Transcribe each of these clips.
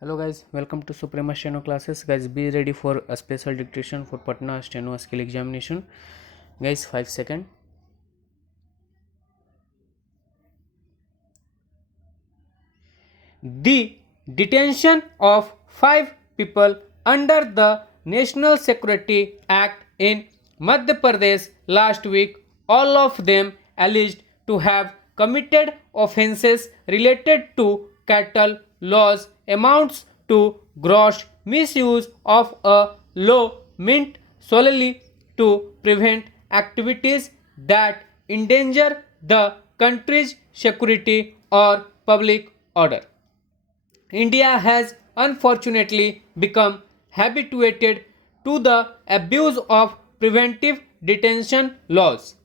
Hello guys, welcome to Suprema Steno classes. Guys, be ready for a special dictation for PATNA Steno skill examination. Guys, 5 seconds. The detention of 5 people under the National Security Act in Madhya Pradesh last week, all of them alleged to have committed offences related to cattle laws, amounts to gross misuse of a law meant solely to prevent activities that endanger the country's security or public order. India has unfortunately become habituated to the abuse of preventive detention laws.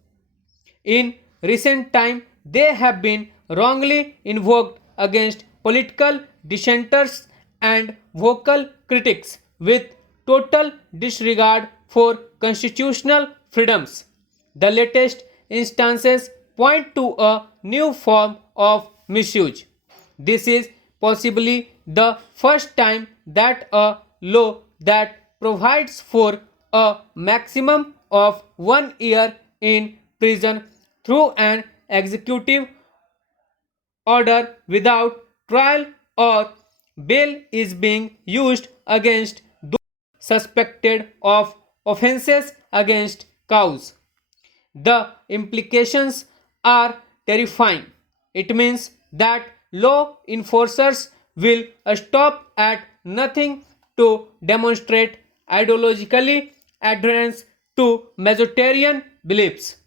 In recent time, they have been wrongly invoked against political dissenters and vocal critics with total disregard for constitutional freedoms. The latest instances point to a new form of misuse. This is possibly the first time that a law that provides for a maximum of 1 year in prison through an executive order without trial or bail is being used against those suspected of offences against cows. The implications are terrifying. It means that law enforcers will stop at nothing to demonstrate ideologically adherence to majoritarian beliefs.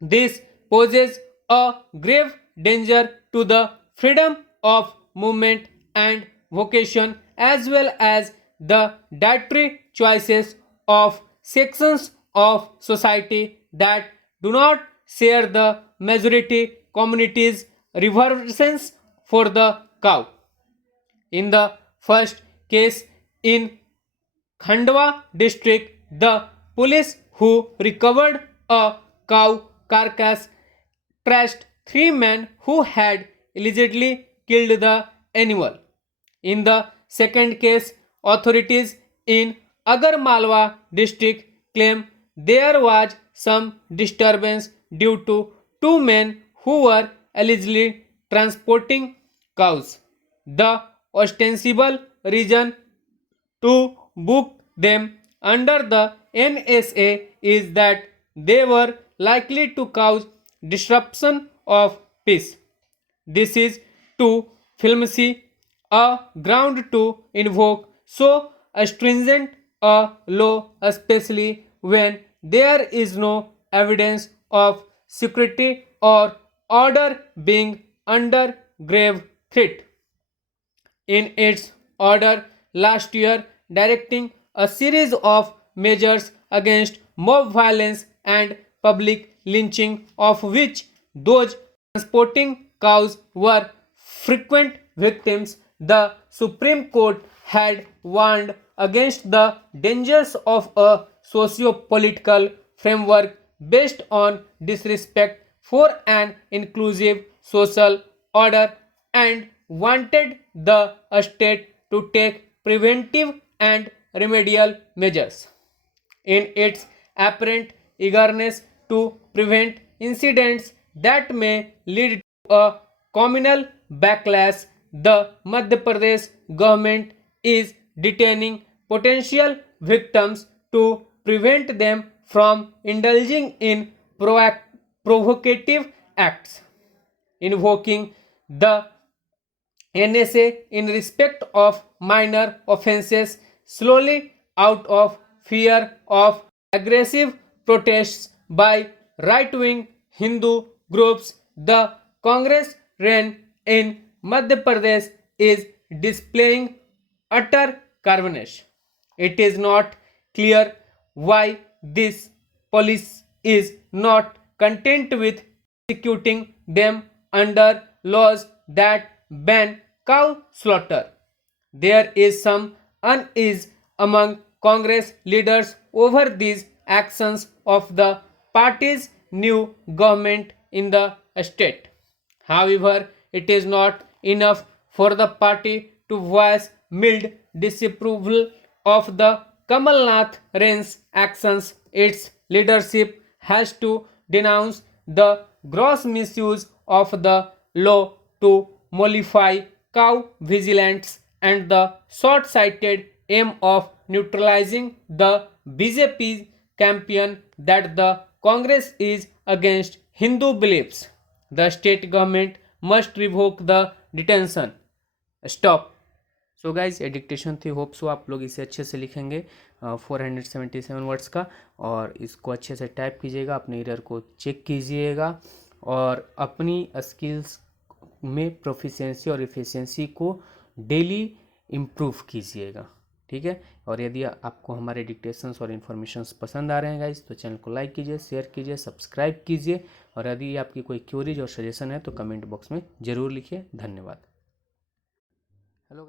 This poses a grave danger to the freedom of movement and vocation as well as the dietary choices of sections of society that do not share the majority community's reverence for the cow. In the first case in Khandwa district, the police who recovered a cow carcass traced 3 men who had allegedly killed the animal. In the second case, authorities in Agarmalwa district claim there was some disturbance due to 2 men who were allegedly transporting cows. The ostensible reason to book them under the NSA is that they were likely to cause disruption of peace. This is too flimsy a ground to invoke so stringent a law, especially when there is no evidence of security or order being under grave threat. In its order last year directing a series of measures against mob violence and public lynching, of which those transporting cows were frequent victims, the Supreme Court had warned against the dangers of a socio-political framework based on disrespect for an inclusive social order and wanted the state to take preventive and remedial measures. In its apparent eagerness to prevent incidents that may lead to a communal backlash, the Madhya Pradesh government is detaining potential victims to prevent them from indulging in provocative acts, invoking the NSA in respect of minor offences slowly out of fear of aggressive protests by right-wing Hindu groups. The Congress reign in Madhya Pradesh is displaying utter carnage. It is not clear why this police is not content with executing them under laws that ban cow slaughter. There is some unease among Congress leaders over these actions of the party's new government in the state. However, it is not enough for the party to voice mild disapproval of the Kamalnath Rain's actions. Its leadership has to denounce the gross misuse of the law to mollify cow vigilance and the short-sighted aim of neutralizing the BJP campaign that the Congress is against Hindu beliefs. The state government must revoke the detention. Stop. So guys ये dictation थी. Hope so आप लोग इसे अच्छे से लिखेंगे 477 words का, और इसको अच्छे से टाइप कीजिएगा, अपने एरर को चेक कीजिएगा और अपनी स्किल्स में प्रोफिशिएंसी और एफिशिएंसी को डेली इम्प्रूव कीजिएगा. ठीक है. और यदि आपको हमारे डिक्टेशंस और इन्फॉर्मेशंस पसंद आ रहे हैं गाइज, तो चैनल को लाइक कीजिए, शेयर कीजिए, सब्सक्राइब कीजिए, और यदि आपकी कोई क्वेरीज और सजेशन है तो कमेंट बॉक्स में ज़रूर लिखिए. धन्यवाद. हेलो.